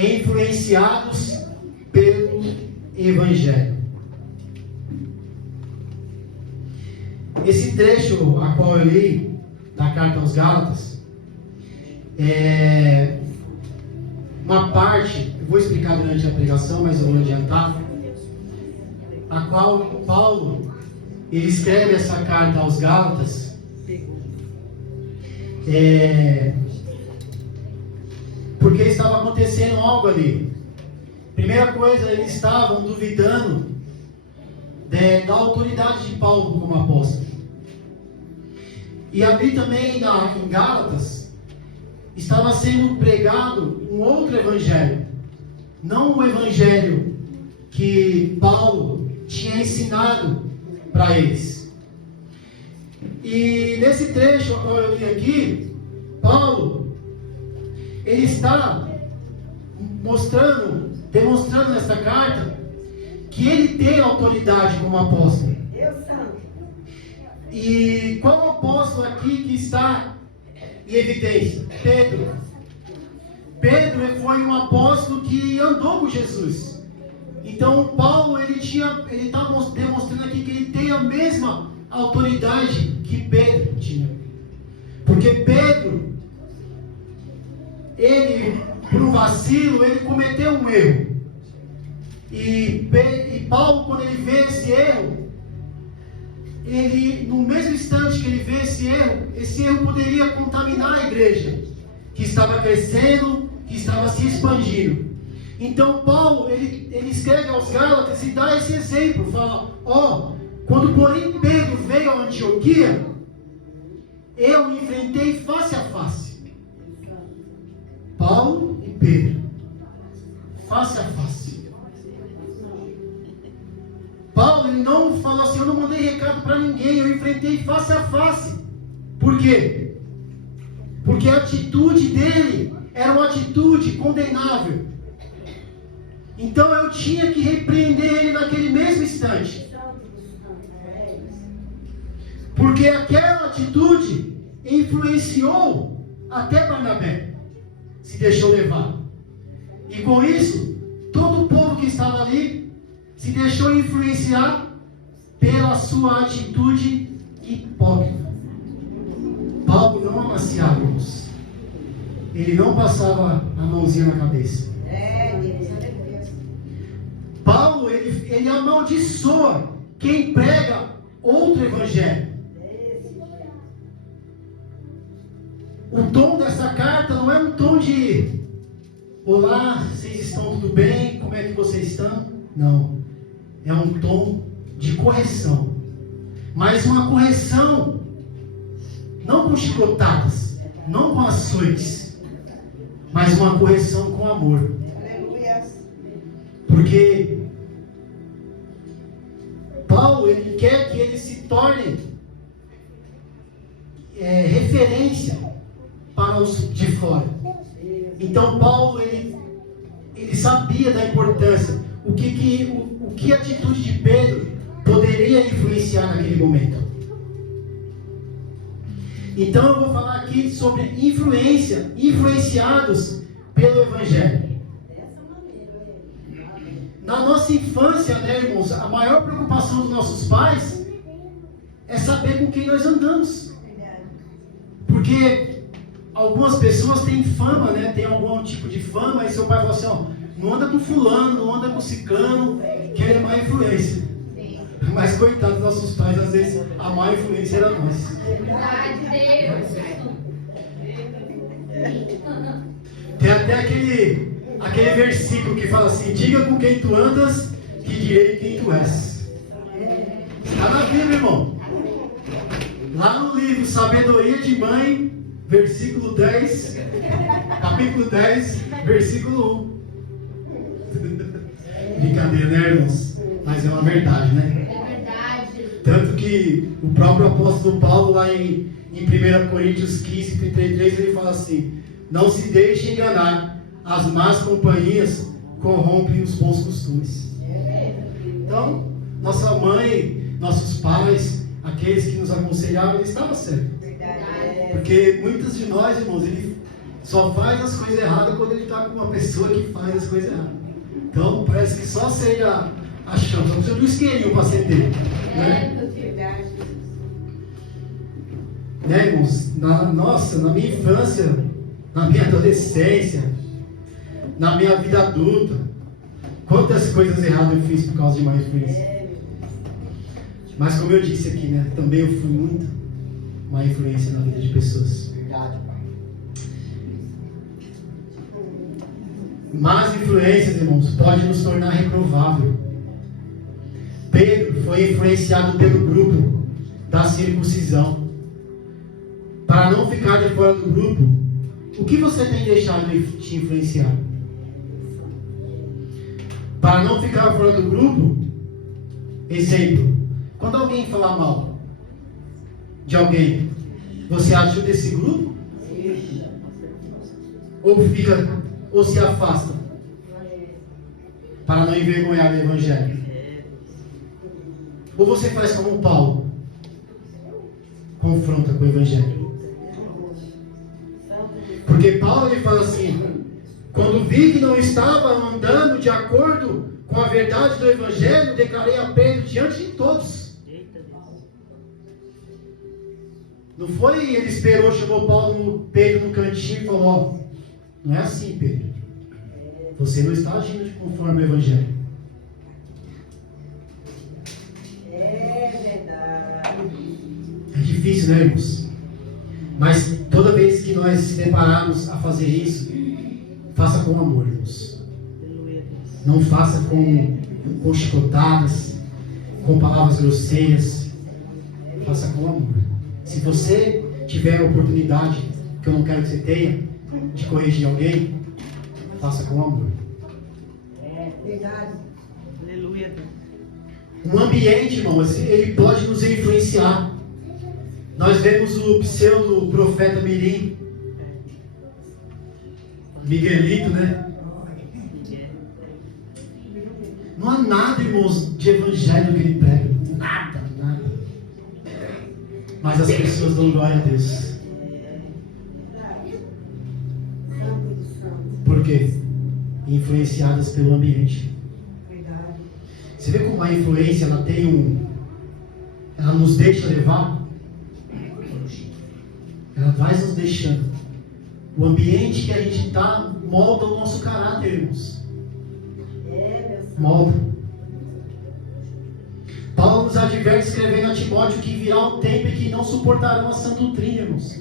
influenciados pelo Evangelho. Esse trecho a qual eu li, da carta aos Gálatas, é uma parte, eu vou explicar durante a pregação, mas eu vou adiantar, a qual Paulo, ele escreve essa carta aos Gálatas, porque estava acontecendo algo ali. Primeira coisa, eles estavam duvidando da autoridade de Paulo como apóstolo. E ali também em Gálatas estava sendo pregado um outro evangelho, não o evangelho que Paulo tinha ensinado para eles. E nesse trecho que eu li aqui, Paulo, ele está demonstrando nessa carta que ele tem autoridade como apóstolo. E qual apóstolo aqui que está em evidência? Pedro. Pedro foi um apóstolo que andou com Jesus. Então Paulo ele está demonstrando aqui que ele tem a mesma autoridade que Pedro tinha. Porque Pedro, ele, por um vacilo, ele cometeu um erro. E Paulo, quando ele vê esse erro, ele, no mesmo instante que ele vê esse erro poderia contaminar a igreja, que estava crescendo, que estava se expandindo. Então Paulo, ele escreve aos Gálatas e dá esse exemplo, fala, quando porém Pedro veio a Antioquia, eu me enfrentei face a face. Paulo e Pedro, face a face. Paulo, ele não falou assim, eu não mandei recado para ninguém, eu enfrentei face a face. Por quê? Porque a atitude dele era uma atitude condenável. Então eu tinha que repreender ele naquele mesmo instante. Porque aquela atitude influenciou até Barnabé. Se deixou levar. E com isso, todo o povo que estava ali se deixou influenciar pela sua atitude hipócrita. Paulo não amaciava, irmãos. Ele não passava a mãozinha na cabeça. Paulo, ele amaldiçoa quem prega outro evangelho. O tom dessa carta não é um tom de olá, vocês estão tudo bem? Como é que vocês estão? Não. É um tom de correção. Mas uma correção não com chicotadas, não com açoites, mas uma correção com amor. Porque Paulo, ele quer que ele se torne referência para os de fora. Então Paulo, ele sabia da importância, o que a atitude de Pedro poderia influenciar naquele momento. Então eu vou falar aqui sobre influenciados pelo Evangelho. Na nossa infância, né, irmãos, a maior preocupação dos nossos pais é saber com quem nós andamos. Porque algumas pessoas têm fama, né? Tem algum tipo de fama, e seu pai fala assim, não anda com fulano, não anda com ciclano, que ele é má influência. Mas coitado dos nossos pais, às vezes a má influência era nós. Verdade, Deus. Tem até aquele versículo que fala assim, diga com quem tu andas, que direi quem tu és. Está na Bíblia, irmão. Lá no livro Sabedoria de Mãe, versículo 10, capítulo 10, versículo 1. Brincadeira, né, irmãos? Mas é uma verdade, né? É verdade. Tanto que o próprio apóstolo Paulo, lá em 1 Coríntios 15, 33, ele fala assim, não se deixe enganar, as más companhias corrompem os bons costumes. Então, nossa mãe, nossos pais, aqueles que nos aconselhavam, eles estavam certos. Porque muitos de nós, irmãos, só faz as coisas erradas quando ele está com uma pessoa que faz as coisas erradas. Então parece que só seja a chama, só precisa de um isqueirinho para acender. Né? Verdade. Né, irmãos? Na minha infância, na minha adolescência, na minha vida adulta, quantas coisas erradas eu fiz por causa de má influência. Mas como eu disse aqui, né? Também eu fui muito má influência na vida de pessoas. Verdade, pai. Más influências, irmãos, pode nos tornar reprovável. Pedro foi influenciado pelo grupo da circuncisão. Para não ficar de fora do grupo, o que você tem deixado de te influenciar? Para não ficar fora do grupo, exemplo, quando alguém falar mal de alguém, você ajuda esse grupo? Ou se afasta? Para não envergonhar o Evangelho? Ou você faz como Paulo? Confronta com o Evangelho. Porque Paulo ele fala assim: quando vi que não estava andando de acordo com a verdade do Evangelho, declarei a Pedro diante de todos. Não foi ele esperou, chamou Pedro no cantinho e falou: ó, não é assim, Pedro. Você não está agindo conforme o Evangelho. É verdade. É difícil, né, irmãos? Mas toda vez que nós se depararmos a fazer isso, faça com amor, irmãos. Não faça com chicotadas, com palavras grosseiras. Faça com amor. Se você tiver a oportunidade, que eu não quero que você tenha, de corrigir alguém, faça com amor. É verdade. Aleluia. Um ambiente, irmãos, ele pode nos influenciar. Nós vemos o pseudo-profeta Mirim, Miguelito, né? Não há nada, irmãos, de evangelho que ele prega. Nada. Mas as pessoas dão glória a Deus. Por quê? Influenciadas pelo ambiente. Você vê como a influência ela nos deixa levar? Ela vai nos deixando. O ambiente que a gente está molda o nosso caráter, irmãos. Molda. Paulo nos adverte escrevendo a Timóteo que virá um tempo em que não suportarão a sã doutrina, irmãos.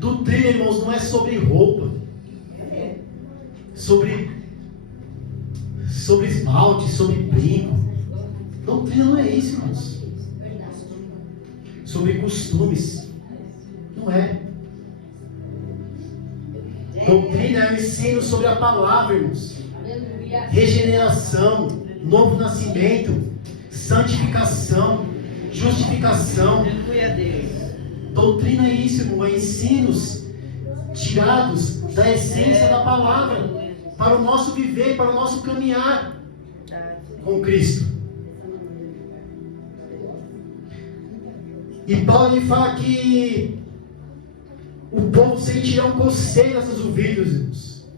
Doutrina, irmãos, não é sobre roupa, sobre esmalte, sobre brinco. Doutrina não é isso, irmãos. Sobre costumes. Não é. Doutrina é o ensino sobre a palavra, irmãos. Regeneração, novo nascimento, santificação, justificação. Doutrina é isso, irmão. É ensinos tirados da essência da palavra para o nosso viver, para o nosso caminhar com Cristo. E Paulo fala que o povo sentirão coceiras nos ouvidos, irmãos.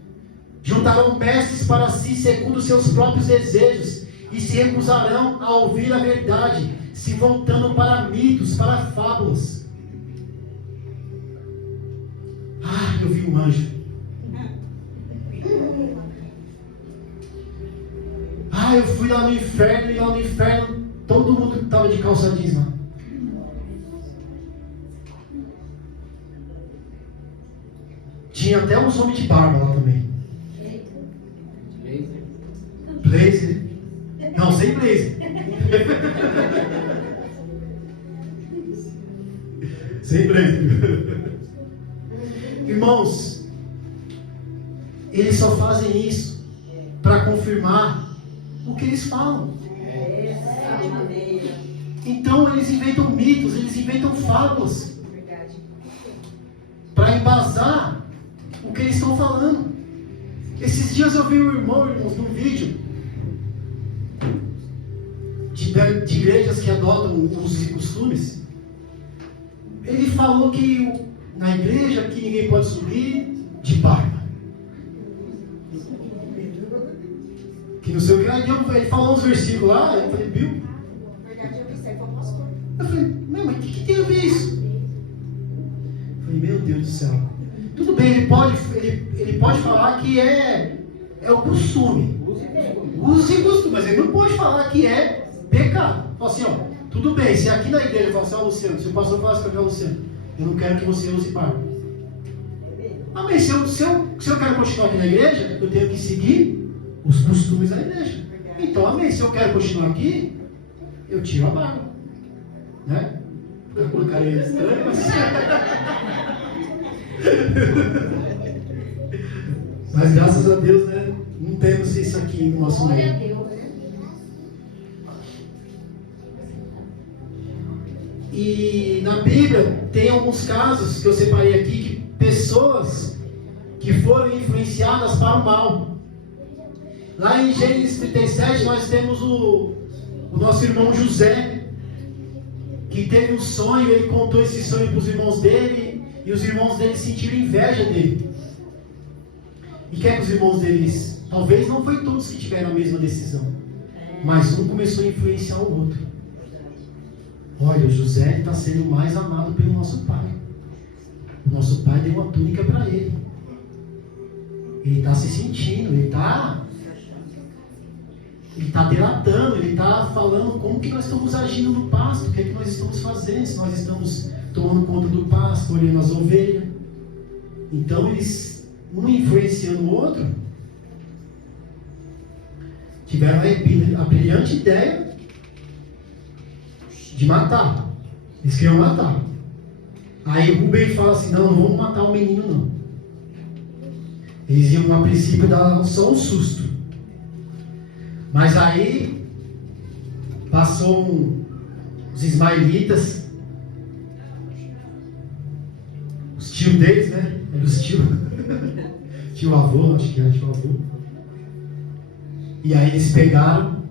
Juntarão mestres para si segundo os seus próprios desejos e se recusarão a ouvir a verdade, se voltando para mitos, para fábulas. Ah, eu vi um anjo. Ah, eu fui lá no inferno e lá no inferno todo mundo estava de calça jeans lá. Tinha até uns homens de barba lá também. Blazer. Não, sem blazer. Sem blazer. Irmãos, eles só fazem isso para confirmar o que eles falam. Então eles inventam mitos, eles inventam fábulas para embasar o que eles estão falando. Esses dias eu vi um irmão, irmãos, num vídeo de igrejas que adotam os costumes. Ele falou que na igreja que ninguém pode subir de barba. Que não sei o que. Aí ele falou uns versículos lá, eu falei, viu? Eu falei, mas o que tem a ver isso? Eu falei, meu Deus do céu. Tudo bem, ele pode falar que é o costume. Uso e costume, mas ele não pode falar que é pecado. Fala assim, ó, tudo bem, se aqui na igreja fala assim, ó, Luciano, se o pastor falasse para Luciano, eu não quero que você use barba. Ah, mas se eu quero continuar aqui na igreja, eu tenho que seguir os costumes da igreja. Então, amém, se eu quero continuar aqui, eu tiro a barba. Né? Eu colocaria estranho, mas... Mas graças a Deus, né? Não temos isso aqui no nosso meio. Glória a Deus. E na Bíblia tem alguns casos que eu separei aqui que pessoas que foram influenciadas para o mal. Lá em Gênesis 37 nós temos o nosso irmão José, que teve um sonho, ele contou esse sonho para os irmãos dele, e os irmãos dele sentiram inveja dele. E quer que os irmãos deles, talvez não foi todos que tiveram a mesma decisão, mas um começou a influenciar o outro. Olha, o José está sendo mais amado pelo nosso pai. O nosso pai deu uma túnica para ele. Ele está se sentindo, ele está delatando, ele está falando como que nós estamos agindo no pasto, o que é que nós estamos fazendo, se nós estamos tomando conta do pasto, olhando as ovelhas. Então eles, um influenciando o outro, tiveram a brilhante ideia de matar. Eles queriam matar. Aí Rubem fala assim, não vamos matar o menino não. Eles iam a princípio dar só um susto. Mas aí passou os ismaelitas, os tios deles, né? Os tios, tio avô, acho que era tio avô. E aí eles pegaram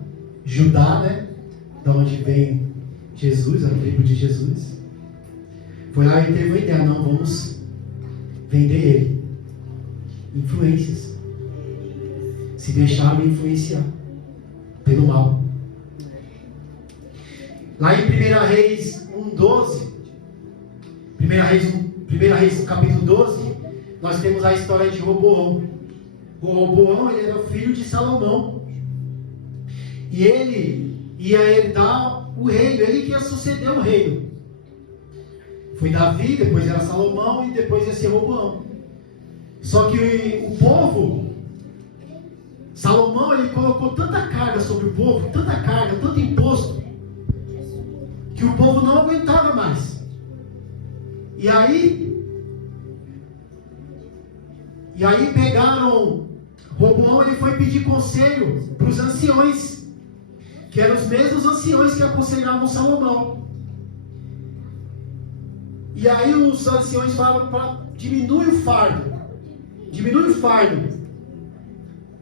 Judá, né? Da onde vem Jesus, a tribo de Jesus. Foi lá e teve uma ideia, não, vamos vender ele. Influências. Se deixaram influenciar pelo mal. Lá em 1 Reis 1:12, 1 Reis no capítulo 12, nós temos a história de Roboão. O Roboão, ele era filho de Salomão. E ele ia herdar o reino, ele que ia suceder o reino. Foi Davi, depois era Salomão e depois ia ser Roboão. Só que o povo, Salomão, ele colocou tanta carga sobre o povo, tanta carga, tanto imposto, que o povo não aguentava mais. E aí pegaram Roboão, ele foi pedir conselho para os anciões, que eram os mesmos anciões que aconselhavam Salomão. E aí os anciões falaram para diminuir o fardo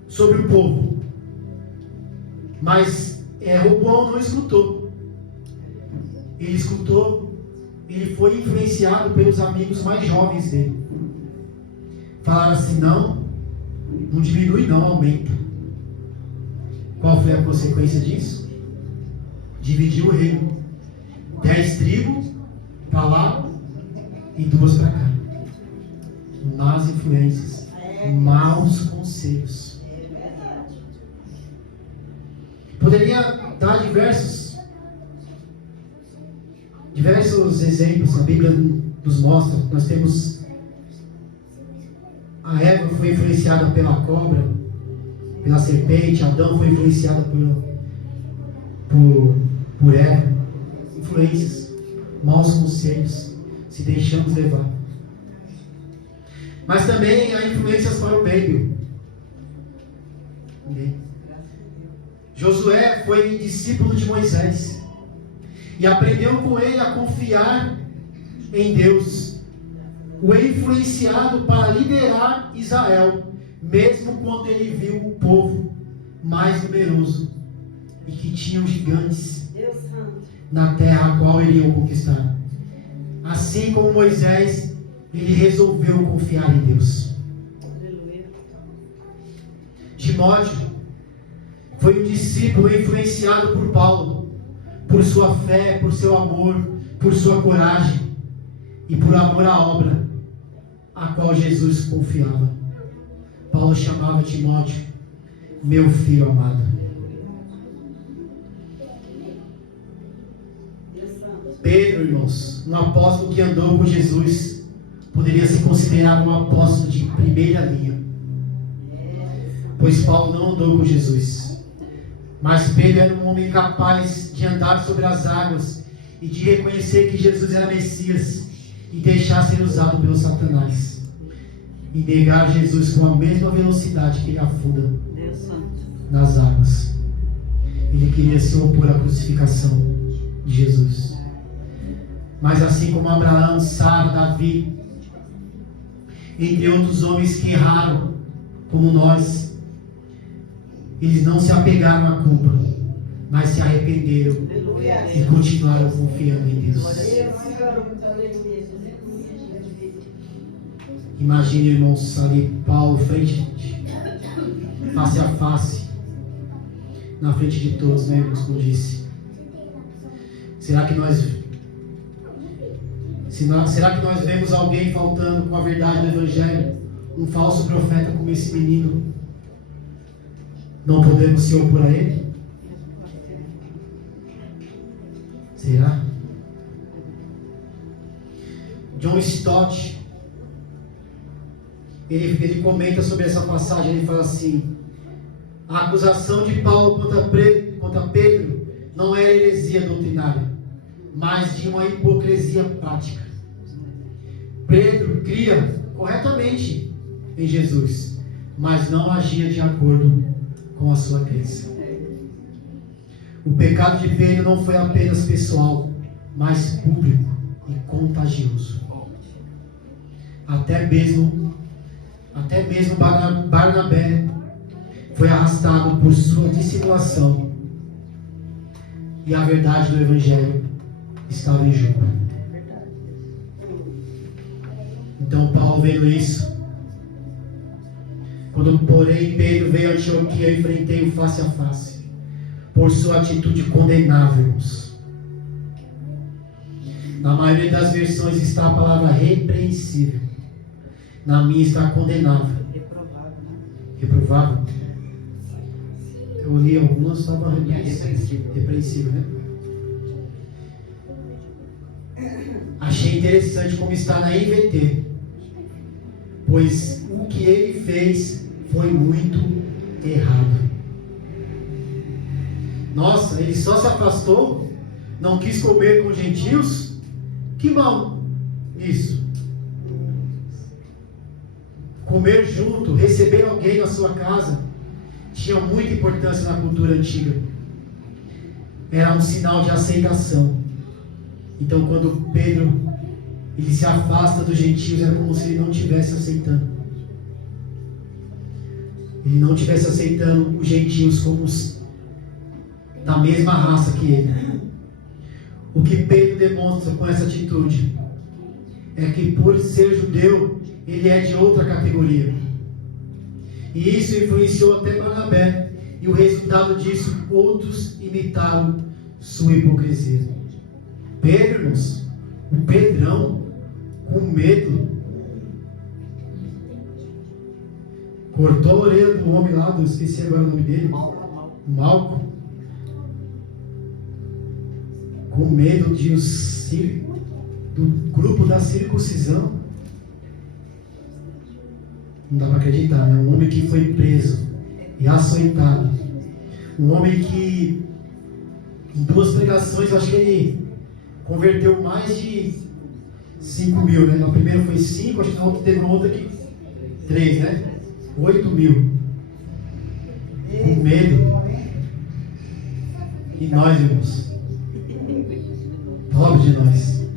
sobre o povo. Mas Roboão não escutou. Ele escutou, ele foi influenciado pelos amigos mais jovens dele. Falaram assim, não diminui não, aumenta. Qual foi a consequência disso? Dividiu o reino. 10 tribos para lá e 2 para cá. Más influências, maus conselhos. Poderia dar diversos exemplos. A Bíblia nos mostra. Nós temos a Eva foi influenciada pela cobra, pela serpente. Adão foi influenciado por Eva. Influências, maus conselhos, se deixamos levar. Mas também há influências para o bem. Josué foi discípulo de Moisés e aprendeu com ele a confiar em Deus. O influenciado para liderar Israel, mesmo quando ele viu o povo mais numeroso e que tinham gigantes na terra a qual iriam conquistar. Assim como Moisés ele resolveu confiar em Deus. Aleluia. Timóteo foi um discípulo influenciado por Paulo, por sua fé, por seu amor, por sua coragem e por amor à obra a qual Jesus confiava. Paulo chamava Timóteo, meu filho amado. Pedro, irmãos, um apóstolo que andou com Jesus, poderia se considerar um apóstolo de primeira linha, pois Paulo não andou com Jesus. Mas Pedro era um homem capaz de andar sobre as águas e de reconhecer que Jesus era Messias e deixar ser usado pelo Satanás e negar Jesus com a mesma velocidade que ele afunda nas águas. Ele queria se opor à crucificação de Jesus. Mas assim como Abraão, Sara, Davi, entre outros homens que erraram, como nós, eles não se apegaram à culpa, mas se arrependeram e continuaram confiando em Deus. Imagine, irmãos, ali Paulo face a face, na frente de todos, né, irmãos, como disse. Será que nós vemos alguém faltando com a verdade do Evangelho? Um falso profeta como esse menino? Não podemos se opor a ele? Será? John Stott, ele comenta sobre essa passagem. Ele fala assim: a acusação de Paulo contra Pedro não era heresia doutrinária, mas de uma hipocrisia prática. Pedro cria corretamente em Jesus, mas não agia de acordo com a sua crença. O pecado de Pedro não foi apenas pessoal, mas público e contagioso. Até mesmo Barnabé foi arrastado por sua dissimulação, e a verdade do Evangelho estava em jogo. Então Paulo, vendo isso, quando porém Pedro veio a Antioquia, eu enfrentei-o face a face, por sua atitude condenável. Na maioria das versões está a palavra repreensível. Na minha está condenável. Reprovável. Eu li algumas, estava repreensível, né? Achei interessante como está na NVT, pois o que ele fez foi muito errado. Nossa, ele só se afastou, não quis comer com os gentios? Que mal isso! Comer junto, receber alguém na sua casa, tinha muita importância na cultura antiga. Era um sinal de aceitação. Então, quando Pedro ele se afasta dos gentios, era como se ele não estivesse aceitando. Ele não estivesse aceitando os gentios como da mesma raça que ele. O que Pedro demonstra com essa atitude é que, por ser judeu, ele é de outra categoria. E isso influenciou até Barnabé. E o resultado disso, outros imitaram sua hipocrisia. Pedro, irmãos, o Pedrão, com medo, cortou a orelha do homem lá, esqueci agora o nome dele, Malco, com medo do grupo da circuncisão. Não dá para acreditar, né? Um homem que foi preso e açoitado, um homem que em 2 pregações, eu acho que ele converteu mais de 5.000, né? Na primeira foi 5, acho que na outra teve uma outra que 3, né? 8.000. Com medo. E nós, irmãos? Pobre de nós.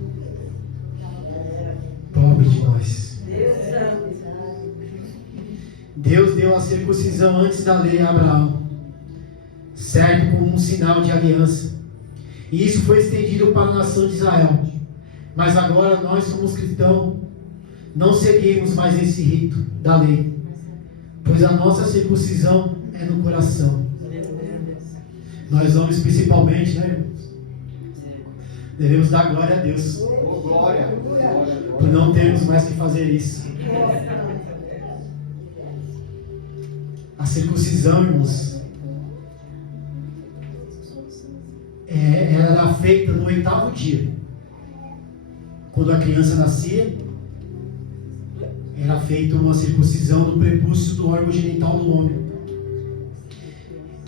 Pobre de nós. Deus deu a circuncisão antes da lei a Abraão, certo, como um sinal de aliança. E isso foi estendido para a nação de Israel. Mas agora nós somos não seguimos mais esse rito da lei, pois a nossa circuncisão é no coração. Nós homens principalmente, né, irmãos? Devemos dar glória a Deus por não termos mais que fazer isso. A circuncisão, irmãos, ela era feita no 8º dia. Quando a criança nascia, era feita uma circuncisão do prepúcio do órgão genital do homem.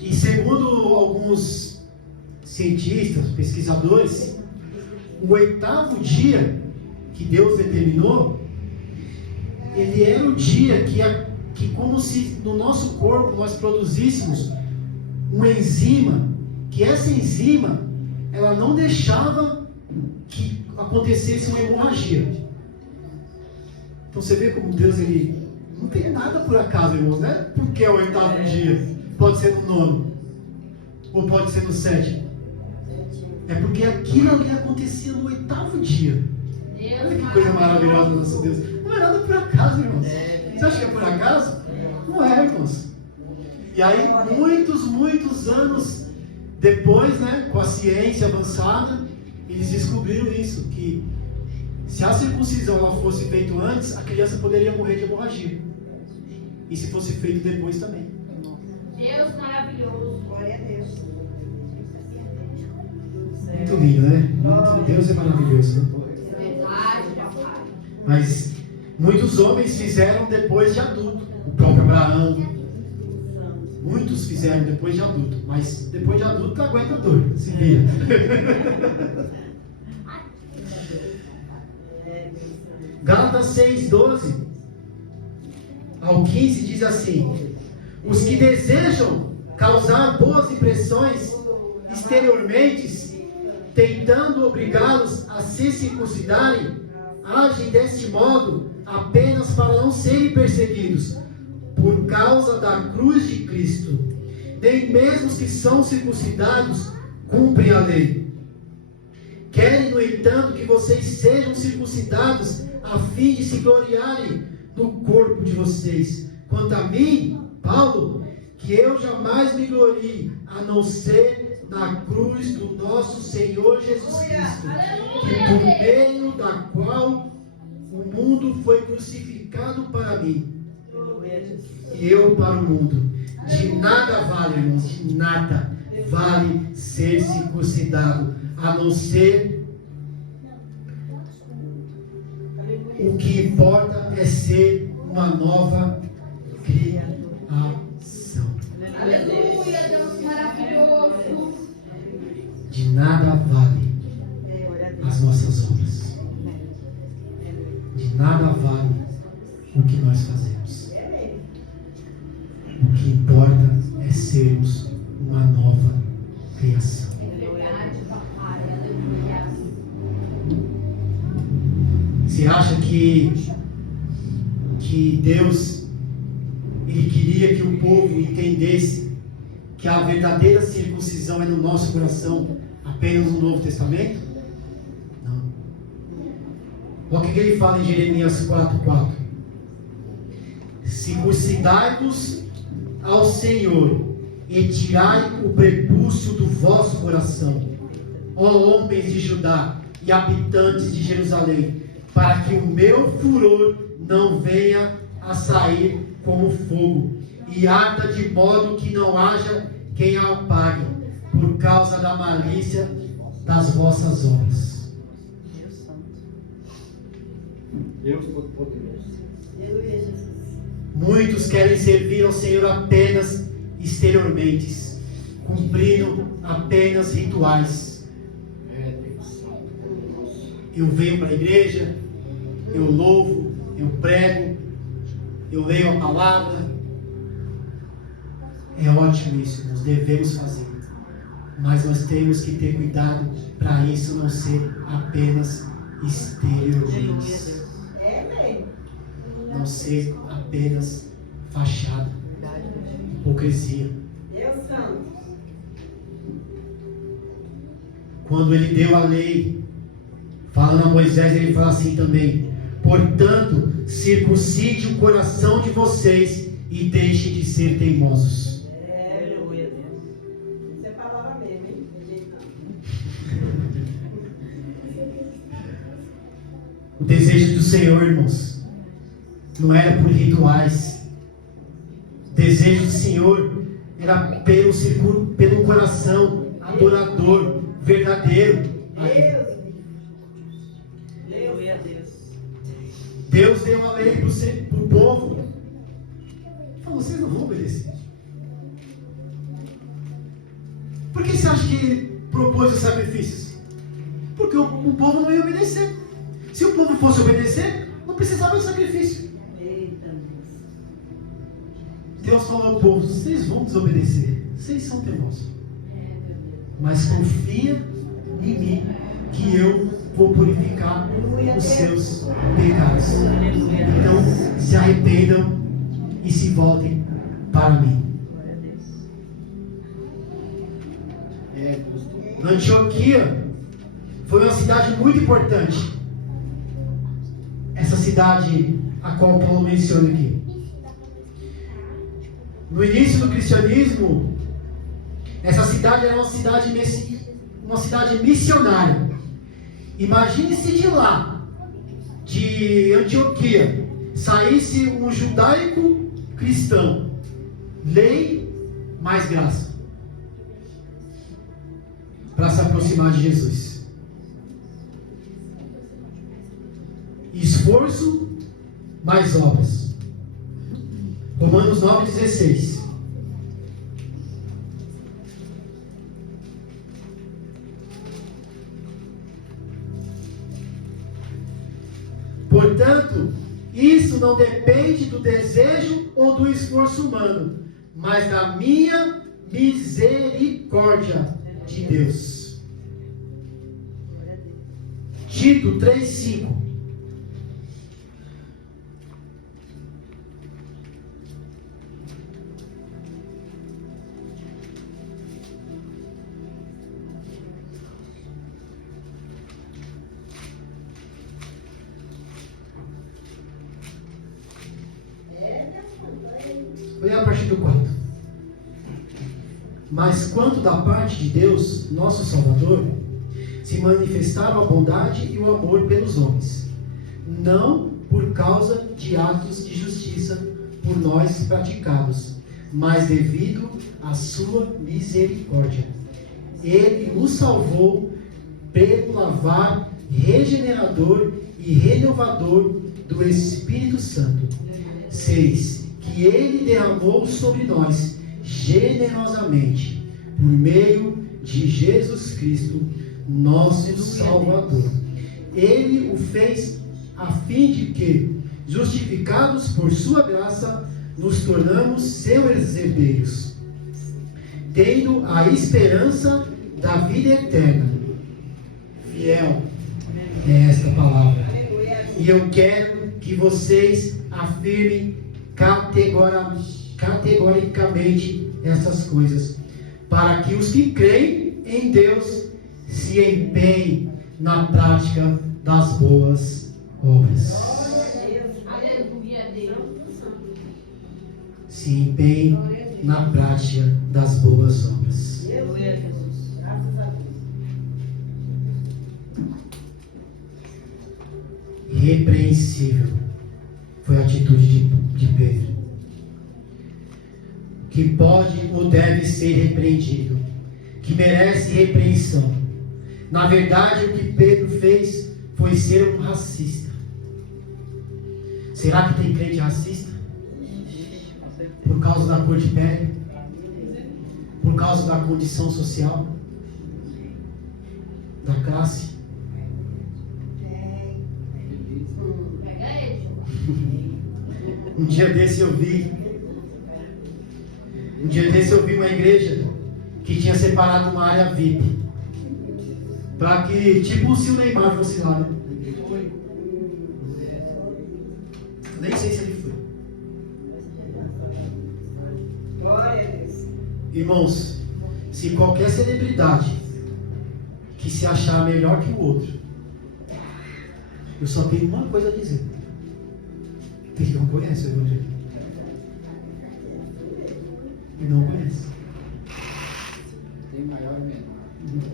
E segundo alguns cientistas, pesquisadores, o 8º dia que Deus determinou, ele era o dia que como se no nosso corpo nós produzíssemos uma enzima, que essa enzima, ela não deixava que acontecesse uma hemorragia. Então você vê como Deus, ele não tem nada por acaso, irmãos, né? Porque é o 8º dia, pode ser no 9º, ou pode ser no 7º. É porque aquilo ali acontecia no 8º dia. Olha que coisa maravilhosa do nosso Deus. Não é nada por acaso, irmãos. Você acha que é por acaso? Não é, irmãos. E aí, muitos anos depois, né, com a ciência avançada, eles descobriram isso, que se a circuncisão ela fosse feita antes, a criança poderia morrer de hemorragia. E se fosse feito depois também. Deus maravilhoso. Glória a Deus. Muito lindo, né? Deus é maravilhoso, né? Verdade, papai. Mas muitos homens fizeram depois de adulto. O próprio Abraão. Muitos fizeram depois de adulto. Mas depois de adulto aguenta dor. Se vira. Gálatas 6:12 ao 15 diz assim: os que desejam causar boas impressões exteriormente, tentando obrigá-los a se circuncidarem, agem deste modo apenas para não serem perseguidos por causa da cruz de Cristo. Nem mesmo os que são circuncidados cumprem a lei. Querem, no entanto, que vocês sejam circuncidados a fim de se gloriarem no corpo de vocês. Quanto a mim, Paulo, que eu jamais me glorie, a não ser na cruz do nosso Senhor Jesus Cristo, que por meio da qual o mundo foi crucificado para mim, e eu para o mundo. De nada vale, irmãos, de nada vale ser circuncidado, a não ser o que importa é ser uma nova criação. Aleluia, Deus maravilhoso. De nada vale as nossas obras. De nada vale o que nós fazemos. O que importa é sermos uma nova criação. Verdade, papai. Aleluia. Você acha que Deus ele queria que o povo entendesse que a verdadeira circuncisão é no nosso coração apenas no Novo Testamento? Não. Olha o que ele fala em Jeremias 4:4. Circuncidai-vos ao Senhor e tirai o prepúcio do vosso coração, ó homens de Judá e habitantes de Jerusalém, para que o meu furor não venha a sair como fogo, e arda de modo que não haja quem a apague, por causa da malícia das vossas obras. Deus Todo-Poderoso. Muitos querem servir ao Senhor apenas exteriormente, cumprindo apenas rituais. Eu venho para a igreja, eu louvo, eu prego, eu leio a palavra. É ótimo isso, nós devemos fazer. Mas nós temos que ter cuidado para isso não ser apenas exteriormente. Não ser apenas fachada, hipocrisia. Quando ele deu a lei, falando a Moisés, ele fala assim também: portanto, circuncide o coração de vocês e deixe de ser teimosos. Aleluia, Deus. Isso é palavra mesmo, hein? O desejo do Senhor, irmãos, não era por rituais. O desejo do Senhor era pelo coração adorador, verdadeiro. Aleluia, Deus. Deus deu a lei para o povo. Falou, vocês não vão obedecer. Por que você acha que ele propôs os sacrifícios? Porque o povo não ia obedecer. Se o povo fosse obedecer, não precisava de sacrifício. Eita, Deus falou ao povo, vocês vão desobedecer. Vocês são teimosos. Mas confia em mim, que eu vou purificar os seus pecados. Então, se arrependam e se voltem para mim. Antioquia foi uma cidade muito importante. Essa cidade a qual Paulo menciona aqui. No início do cristianismo, essa cidade era uma cidade missionária. Imagine se de lá, de Antioquia, saísse um judaico cristão. Lei mais graça. Para se aproximar de Jesus. Esforço mais obras. Romanos 9,16. Portanto, isso não depende do desejo ou do esforço humano, mas da minha misericórdia de Deus. Tito 3,5. Foi a partir do 4. Mas quanto da parte de Deus, nosso Salvador, se manifestaram a bondade e o amor pelos homens, não por causa de atos de justiça por nós praticados, mas devido à sua misericórdia. Ele nos salvou pelo lavar regenerador e renovador do Espírito Santo. 6. Que Ele derramou sobre nós generosamente, por meio de Jesus Cristo, nosso Salvador. Ele o fez a fim de que, justificados por sua graça, nos tornamos seus herdeiros, tendo a esperança da vida eterna. Fiel é esta palavra. E eu quero que vocês afirmem categoricamente essas coisas, para que os que creem em Deus se empenhem na prática das boas obras. Aleluia, Deus. Se empenhem na prática das boas obras. Aleluia, Jesus. Graças a Deus. Repreensível foi a atitude de Pedro, que pode ou deve ser repreendido, que merece repreensão. Na verdade, o que Pedro fez foi ser um racista. Será que tem crente racista? Por causa da cor de pele? Por causa da condição social? Da classe? Pega ele. Um dia desse eu vi uma igreja que tinha separado uma área VIP, para que, tipo, se o Neymar fosse lá, né? Nem sei se ele foi. Glória a Deus. Irmãos, se qualquer celebridade que se achar melhor que o outro, eu só tenho uma coisa a dizer: conhece o Evangelho. E não conhece. Tem maior e menor.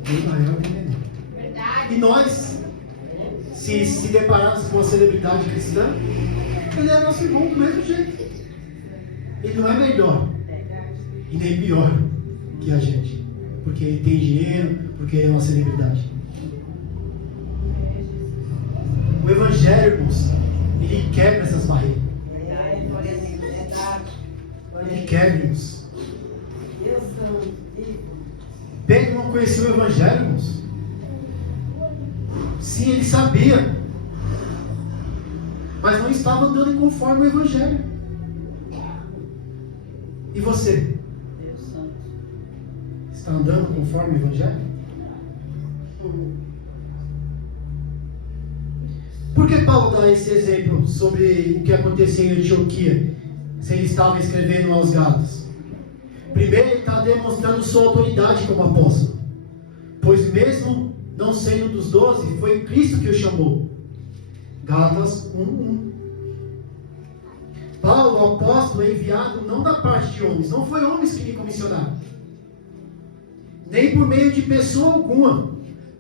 Bem maior e menor. Verdade. E nós, se depararmos com uma celebridade cristã, ele é nosso irmão do mesmo jeito. Ele não é melhor e nem pior que a gente, porque ele tem dinheiro, porque ele é uma celebridade. O Evangelho, irmãos, ele quebra essas barreiras. Ele quebra, irmãos. Pedro não conhecia o Evangelho, irmãos. Sim, ele sabia, mas não estava andando conforme o Evangelho. E você? Está andando conforme o Evangelho? Por que Paulo dá esse exemplo sobre o que acontecia em Antioquia, se ele estava escrevendo aos Gálatas? Primeiro, ele está demonstrando sua autoridade como apóstolo, pois mesmo não sendo dos 12, foi Cristo que o chamou. Gálatas 1:1. Paulo, o apóstolo, é enviado não da parte de homens, não foi homens que lhe comissionaram, nem por meio de pessoa alguma,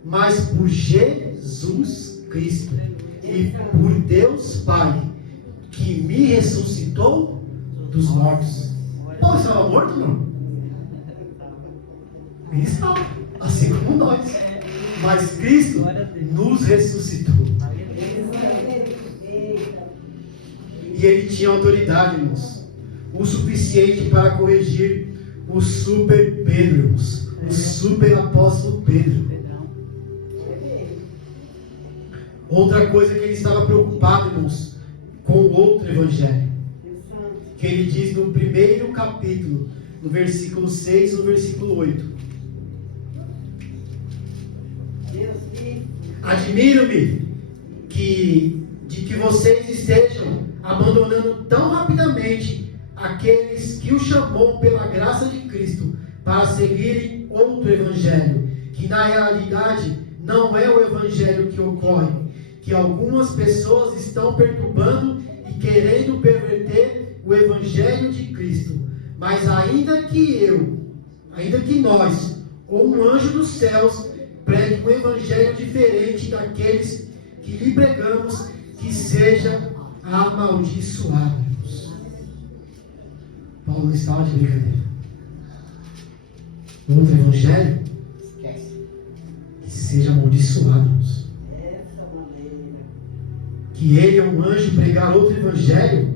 mas por Jesus Cristo e por Deus Pai, que me ressuscitou dos mortos. Paulo estava morto, não? Ele estava, assim como nós, mas Cristo nos ressuscitou. E ele tinha autoridade, irmãos, o suficiente para corrigir o super Pedro, irmãos, o super apóstolo Pedro. Outra coisa que ele estava preocupado, irmãos, com outro evangelho, que ele diz no primeiro capítulo, no versículo 6 e no versículo 8. Admiro-me de que vocês estejam abandonando tão rapidamente aqueles que o chamou pela graça de Cristo para seguirem outro evangelho, que na realidade não é o evangelho que ocorre, que algumas pessoas estão perturbando e querendo perverter o evangelho de Cristo. Mas ainda que nós, ou um anjo dos céus, pregue um evangelho diferente daqueles que lhe pregamos, que seja amaldiçoado. Paulo não estava de brincadeira. Outro evangelho, que seja amaldiçoado. Que ele é um anjo pregar outro evangelho?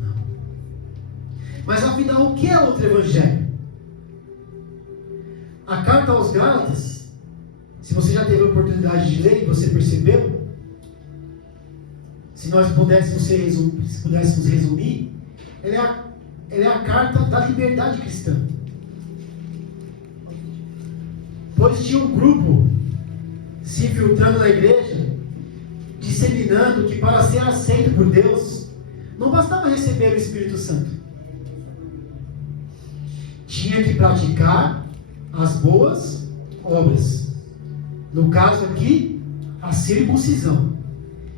Não. Mas afinal, o que é outro evangelho? A carta aos Gálatas, se você já teve a oportunidade de ler, você percebeu? Se nós pudéssemos resumir, ela é a carta da liberdade cristã. Pois tinha um grupo se infiltrando na igreja, disseminando que para ser aceito por Deus, não bastava receber o Espírito Santo. Tinha que praticar as boas obras. No caso aqui, a circuncisão,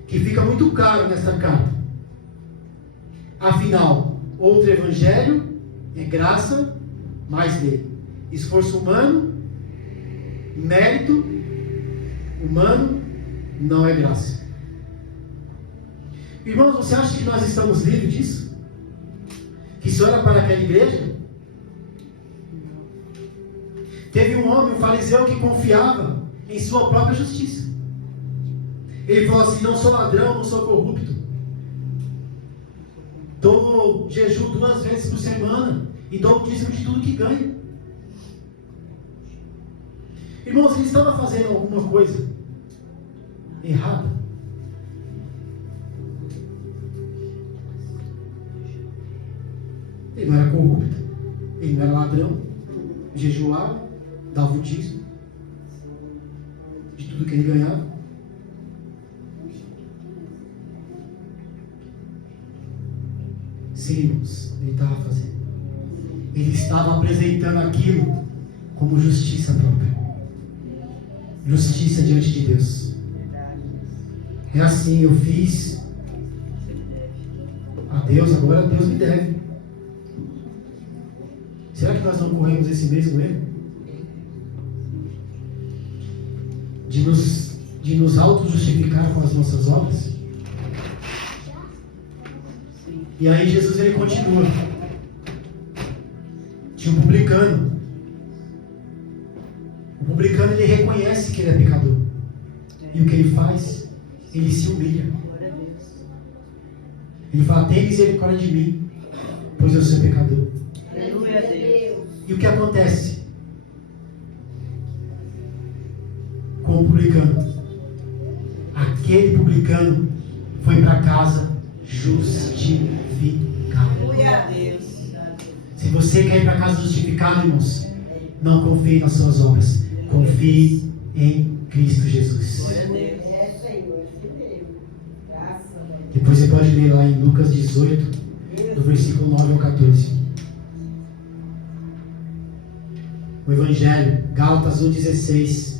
que fica muito caro nesta carta. Afinal, outro evangelho é graça mais lei. Esforço humano, mérito humano, não é graça. Irmãos, você acha que nós estamos livres disso? Que isso era para aquela igreja? Teve um homem, um fariseu, que confiava em sua própria justiça. Ele falou assim: não sou ladrão, não sou corrupto, dou jejum 2 vezes por semana e dou o dízimo de tudo que ganho. Irmãos, ele estava fazendo alguma coisa errada? Ele não era corrupto, ele não era ladrão, jejuava, dava o dízimo de tudo que ele ganhava. Sim, irmãos, ele estava fazendo. Ele estava apresentando aquilo como justiça própria. Justiça diante de Deus. É assim, eu fiz A Deus, agora Deus me deve. Será que nós não corremos esse mesmo erro? De nos auto-justificar com as nossas obras? E aí Jesus ele continua. Tinha um publicano. O publicano ele reconhece que ele é pecador. E o que ele faz? Ele se humilha. Ele fala: tem misericórdia de mim, pois eu sou pecador. Aleluia a Deus. E o que acontece com o publicano? Aquele publicano foi para casa justificado. Aleluia a Deus. Se você quer ir para casa justificado, irmãos, não confie nas suas obras. Confie em Cristo Jesus. Glória a Deus. É, Senhor. Sim mesmo. Graças a Deus. Depois você pode ler lá em Lucas 18, do versículo 9 ao 14. O Evangelho, Gálatas 1,16.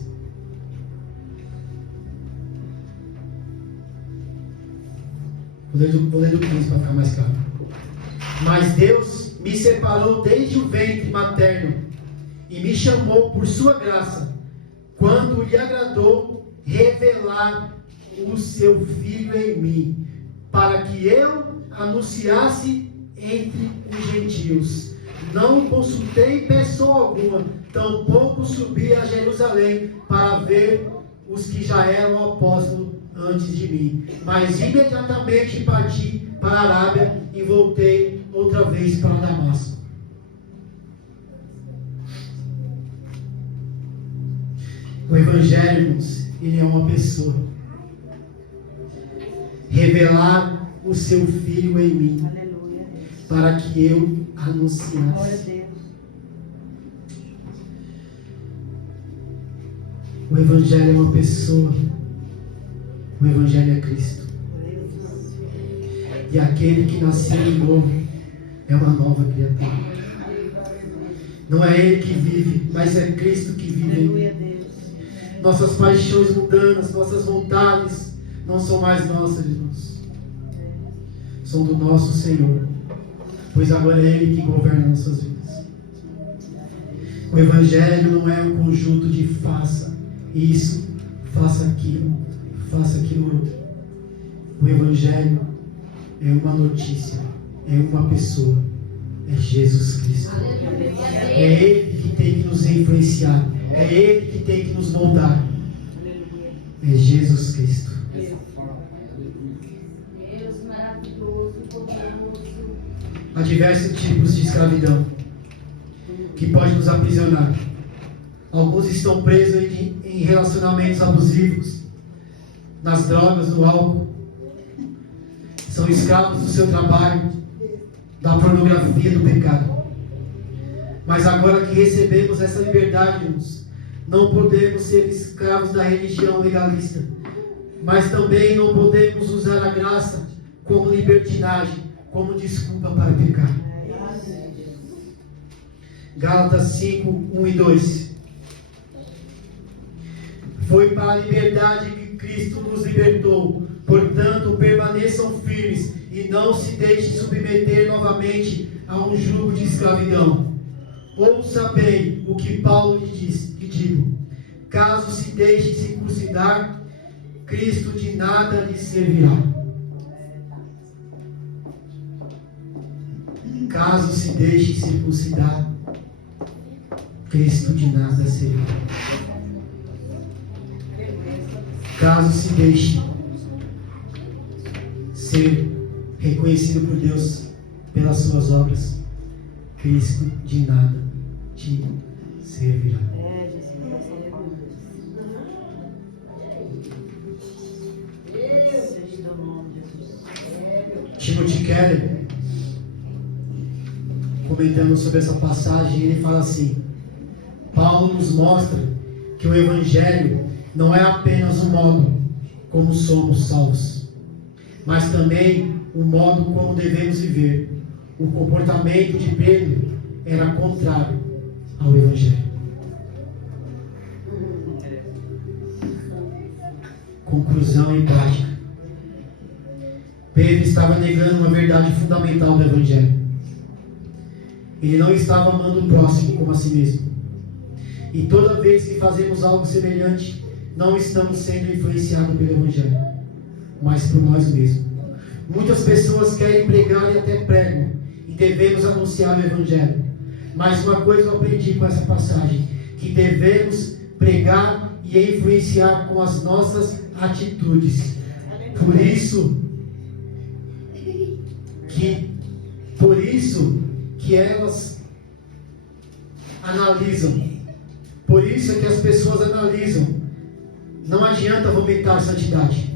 Vou ler do 15 para ficar mais claro. Mas Deus me separou desde o ventre materno e me chamou por sua graça, quando lhe agradou revelar o seu Filho em mim, para que eu anunciasse entre os gentios. Não consultei pessoa alguma, tampouco subi a Jerusalém para ver os que já eram apóstolos antes de mim. Mas imediatamente parti para a Arábia e voltei outra vez para Damasco. O Evangelho, irmãos, ele é uma pessoa. Revelar o seu Filho em mim, Aleluia. para que eu Glória a anunciasse. Deus. O Evangelho é uma pessoa. O Evangelho é Cristo. E aquele que nasceu de novo é uma nova criatura. Não é ele que vive, mas é Cristo que vive em Aleluia a mim. Deus. Nossas paixões mundanas, nossas vontades não são mais nossas, irmãos. São do nosso Senhor. Pois agora é Ele que governa nossas vidas. O Evangelho não é um conjunto de faça isso, faça aquilo outro. O Evangelho é uma notícia, é uma pessoa, é Jesus Cristo. É Ele que tem que nos influenciar, é Ele que tem que nos moldar. É Jesus Cristo. Deus maravilhoso, poderoso. Há diversos tipos de escravidão que pode nos aprisionar. Alguns estão presos em relacionamentos abusivos, nas drogas, no álcool. São escravos do seu trabalho, da pornografia, do pecado. Mas agora que recebemos essa liberdade, irmãos, não podemos ser escravos da religião legalista, mas também não podemos usar a graça como libertinagem, como desculpa para pecar. Gálatas 5, 1 e 2. Foi para a liberdade que Cristo nos libertou. Portanto, permaneçam firmes e não se deixem submeter novamente a um jugo de escravidão. Ouça bem o que Paulo lhe digo. Caso se deixe circuncidar, Cristo de nada lhe servirá. Caso se deixe circuncidar, Cristo de nada servirá. Caso se deixe ser reconhecido por Deus pelas suas obras, Cristo de nada te servirá. Timothy Keller, comentando sobre essa passagem, ele fala assim: Paulo nos mostra que o Evangelho não é apenas o modo como somos salvos, mas também o modo como devemos viver. O comportamento de Pedro era contrário ao Evangelho. Conclusão e prática. Pedro estava negando uma verdade fundamental do Evangelho. Ele não estava amando o próximo como a si mesmo. E toda vez que fazemos algo semelhante, não estamos sendo influenciados pelo Evangelho, mas por nós mesmos. Muitas pessoas querem pregar e até pregam, e devemos anunciar o Evangelho. Mas uma coisa eu aprendi com essa passagem, que devemos pregar e influenciar com as nossas atitudes. Por isso que elas analisam. Por isso é que as pessoas analisam. Não adianta vomitar santidade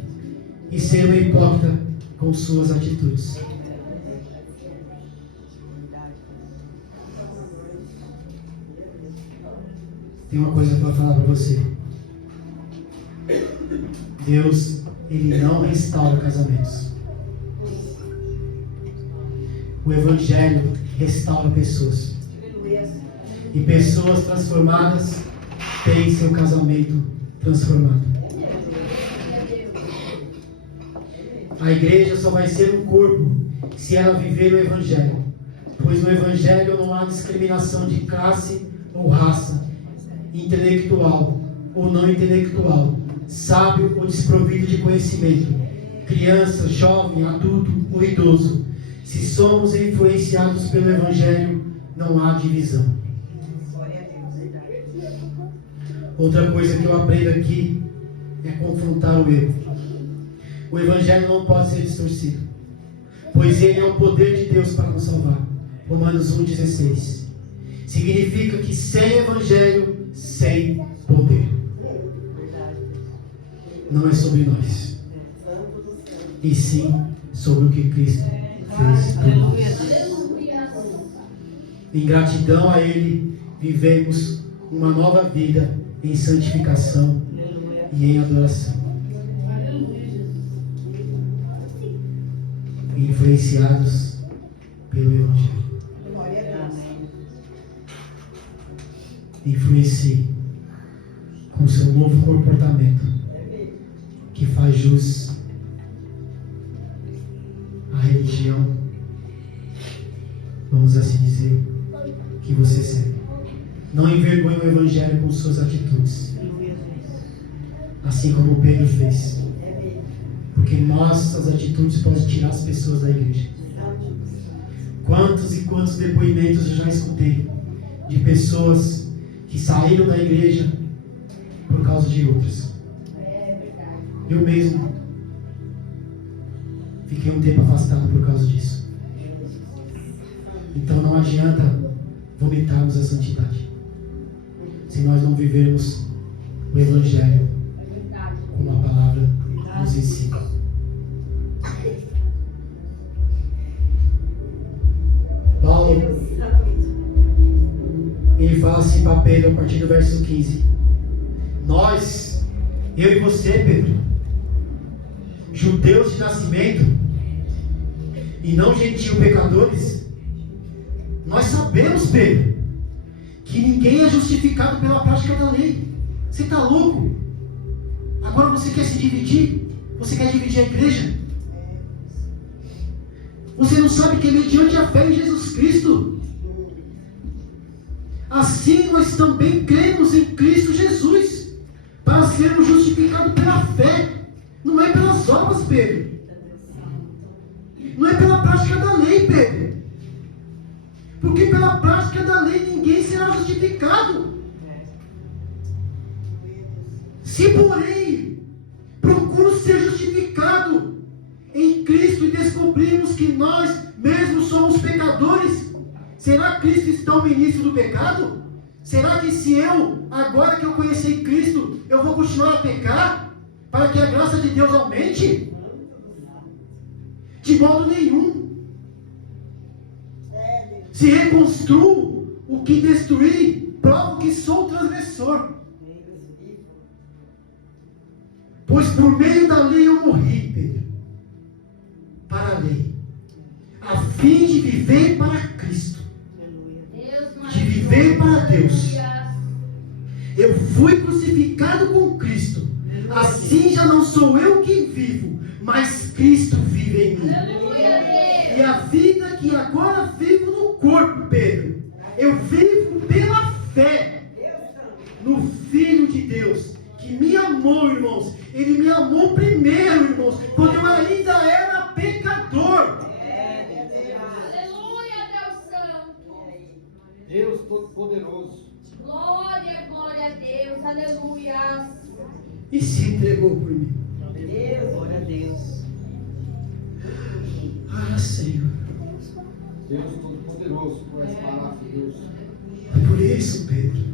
e ser um hipócrita com suas atitudes. Tem uma coisa para falar para você. Deus, Ele não restaura casamentos. O Evangelho restaura pessoas. E pessoas transformadas têm seu casamento transformado. A igreja só vai ser um corpo se ela viver o Evangelho. Pois no Evangelho não há discriminação de classe ou raça, intelectual ou não intelectual, sábio ou desprovido de conhecimento, criança, jovem, adulto ou idoso. Se somos influenciados pelo Evangelho, não há divisão. Outra coisa que eu aprendo aqui é confrontar o erro. O Evangelho não pode ser distorcido, pois ele é o poder de Deus para nos salvar. Romanos 1,16. Significa que sem Evangelho, sem poder. Não é sobre nós, e sim sobre o que Cristo fez por nós. Em gratidão a Ele, vivemos uma nova vida em santificação e em adoração. Influenciados pelo Evangelho. Influencie com seu novo comportamento, que faz jus à religião, vamos assim dizer, que você serve. Não envergonhe o Evangelho com suas atitudes, assim como Pedro fez, porque nossas atitudes podem tirar as pessoas da igreja. Quantos e quantos depoimentos eu já escutei de pessoas que saíram da igreja por causa de outras. Eu mesmo fiquei um tempo afastado por causa disso. Então não adianta vomitarmos a santidade se nós não vivermos o Evangelho como a palavra nos ensina. Paulo, ele fala assim para Pedro a partir do verso 15: nós, eu e você, Pedro, judeus de nascimento e não gentio pecadores, nós sabemos, Pedro, que ninguém é justificado pela prática da lei. Você está louco? Agora você quer se dividir? Você quer dividir a igreja? Você não sabe que é mediante a fé em Jesus Cristo. Assim nós também cremos em Cristo Jesus, para sermos justificados pela fé. Não é pelas obras, Pedro. Não é pela prática da lei, Pedro. Porque pela prática da lei ninguém será justificado. Se porém procuro ser justificado em Cristo e descobrimos que nós mesmos somos pecadores, será Cristo está o ministro do pecado? Será que se eu, agora que eu conheci Cristo, eu vou continuar a pecar para que a graça de Deus aumente? De modo nenhum. Se reconstruo o que destruí, provo que sou transgressor. Pois por meio da lei eu morri, Pedro, para a lei, a fim de viver para Cristo, de viver para Deus. Eu fui crucificado com Cristo. Assim já não sou eu quem vivo, mas Cristo vive em mim. Aleluia a Deus. E a vida que agora vivo no corpo, Pedro, eu vivo pela fé no Filho de Deus, que me amou, irmãos. Ele me amou primeiro, irmãos, quando eu ainda era pecador. Aleluia, Deus Santo. Deus Todo-Poderoso. Glória, glória a Deus. Aleluia. E se entregou por mim. Glória a Deus. Ah, Senhor. Deus Todo-Poderoso, por essa palavra, Deus. Por isso, Pedro.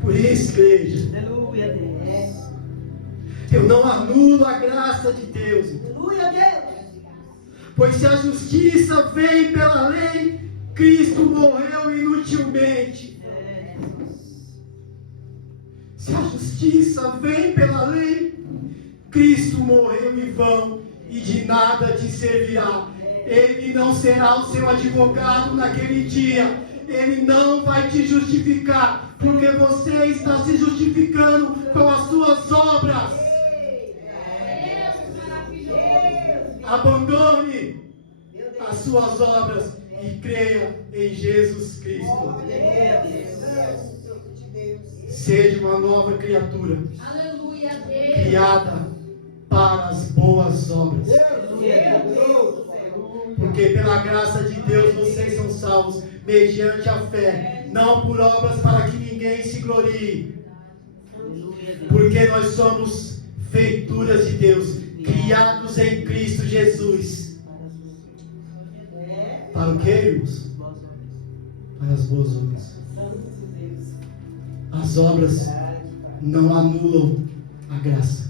Por isso, igreja. Aleluia a Deus. Eu não anulo a graça de Deus. Aleluia a Deus. Pois se a justiça vem pela lei, Cristo morreu inutilmente. Se a justiça vem pela lei, Cristo morreu em vão e de nada te servirá. Ele não será o seu advogado naquele dia. Ele não vai te justificar, porque você está se justificando com as suas obras. Deus maravilhoso. Abandone as suas obras e creia em Jesus Cristo. Seja uma nova criatura, Aleluia a Deus. criada para as boas obras. Porque pela graça de Deus vocês são salvos, mediante a fé, não por obras para que ninguém se glorie. Porque nós somos feituras de Deus, criados em Cristo Jesus. Para o que, irmãos? Para as boas obras. As obras não anulam a graça,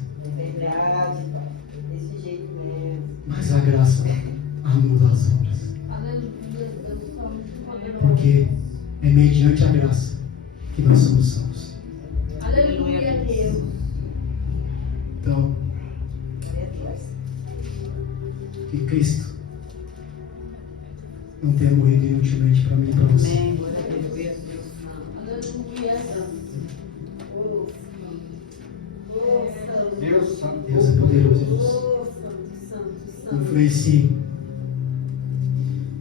Desse jeito mesmo. mas a graça anula as obras. Aleluia, Deus Santo. Porque é mediante a graça que nós somos salvos. Aleluia a Deus. Então, que Cristo não tenha morrido inutilmente para mim e para você. Amém. Glória a Deus. Aleluia. Deus Santo. Deus é poderoso, irmãos.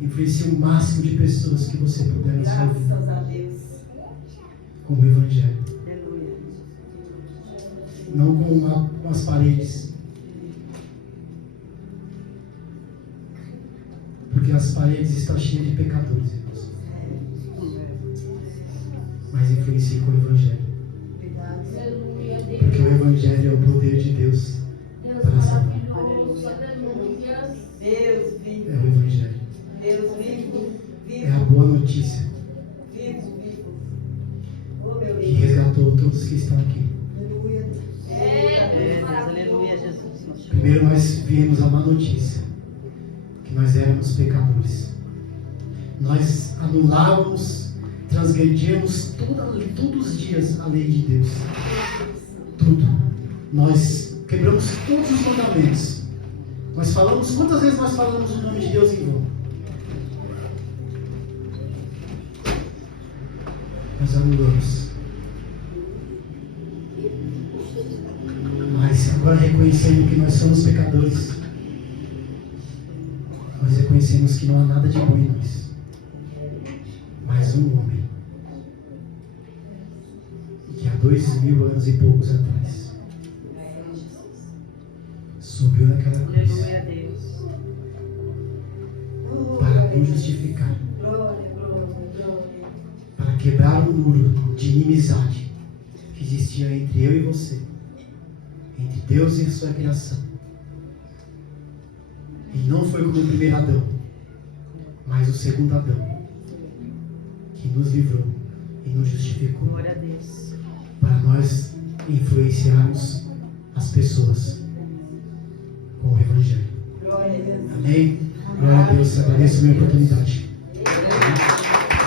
Influencie o máximo de pessoas que você puder na sua vida Graças a Deus. com o Evangelho. Aleluia. Não com as paredes. Porque as paredes estão cheias de pecadores, irmãos. Mas influencie com o Evangelho. Aleluia a Porque o Deus. Evangelho é o poder de Deus. Deus maravilhoso. Aleluia. Deus É vivo. o Evangelho. Deus vivo. É a boa notícia Vivo. Oh, meu que Deus. resgatou todos que estão aqui. Aleluia. Aleluia, Jesus. Primeiro nós vimos a má notícia, que nós éramos pecadores. Nós anulávamos, transgredíamos todos os dias a lei de Deus. Tudo. Nós quebramos todos os mandamentos. Quantas vezes nós falamos o nome de Deus em vão? Nós anulamos. Mas agora reconhecendo que nós somos pecadores, nós reconhecemos que não há nada de bom em nós. Mas um homem, que há 2000 anos e poucos atrás, subiu naquela cruz Aleluia a Deus. para nos justificar, Glória. para quebrar o muro de inimizade que existia entre eu e você, entre Deus e a sua criação. E não foi como o primeiro Adão, mas o segundo Adão, que nos livrou e nos justificou, Glória a Deus. para nós influenciarmos as pessoas com o Evangelho. Glória a Deus. Amém? Glória a Deus, agradeço a minha oportunidade.